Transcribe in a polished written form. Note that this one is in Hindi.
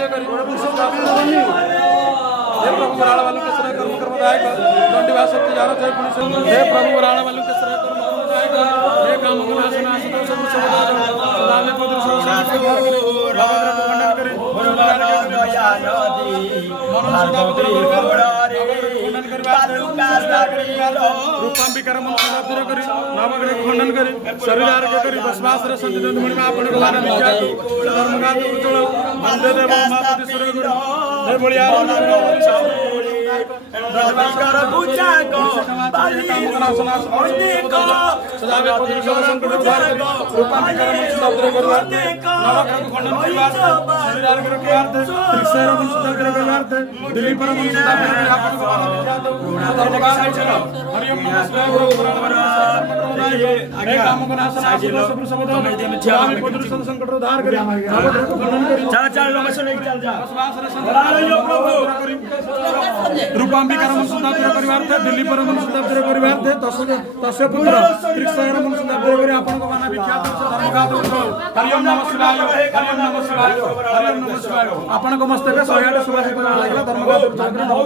हे प्रभु वराण वालों के सरे कर्म कर्मदायक दंडीवास शक्ति जानो जय पुण्य हे प्रभु वराण वालों के सरे कर्म कर्मदायक हे काम नाश नाश तो सब सदा सदावे को दृश्य शांति कर खंडन करे दया नदी भगवती गोड़ारे रूपम विक्रम सदापुर करी नामग्रे खंडन करे शरीर आरोग्य करी विश्वास रे संत मणि में आपण को वाला विचार धर्म का उज्जवल वंदे देव माता सूर्य गुरु हे बलिया कर पूजा को बाली अनेक सदावे पवित्र संकट द्वार रूपम विक्रम सदापुर करी नामग्रे खंडन परिवार शरीर आरोग्य के अर्थ त्रिशैर सदापुर के अर्थ दिल्ली पर सदापुर के आपण को वाला विचार धर्म का हरिओम नमः शिवाय गुरु हे काम को नाश नाश सब शब्द में पवित्र संकट उद्धार करे चल चल लोकेशन लेके चल जा विश्वास रे संत प्रभु रूपम विक्रम सदापुर परिवार थे दिल्ली पर सदापुर परिवार थे तस्य पुत्र त्रिशैर सदापुर करे आपण को माना विख्यात धर्म का हरिओम नमः शिवाय हरिओम नमः शिवाय हरिओम नमः शिवाय आपण को मस्तक 108 सुभाष लागला धर्म का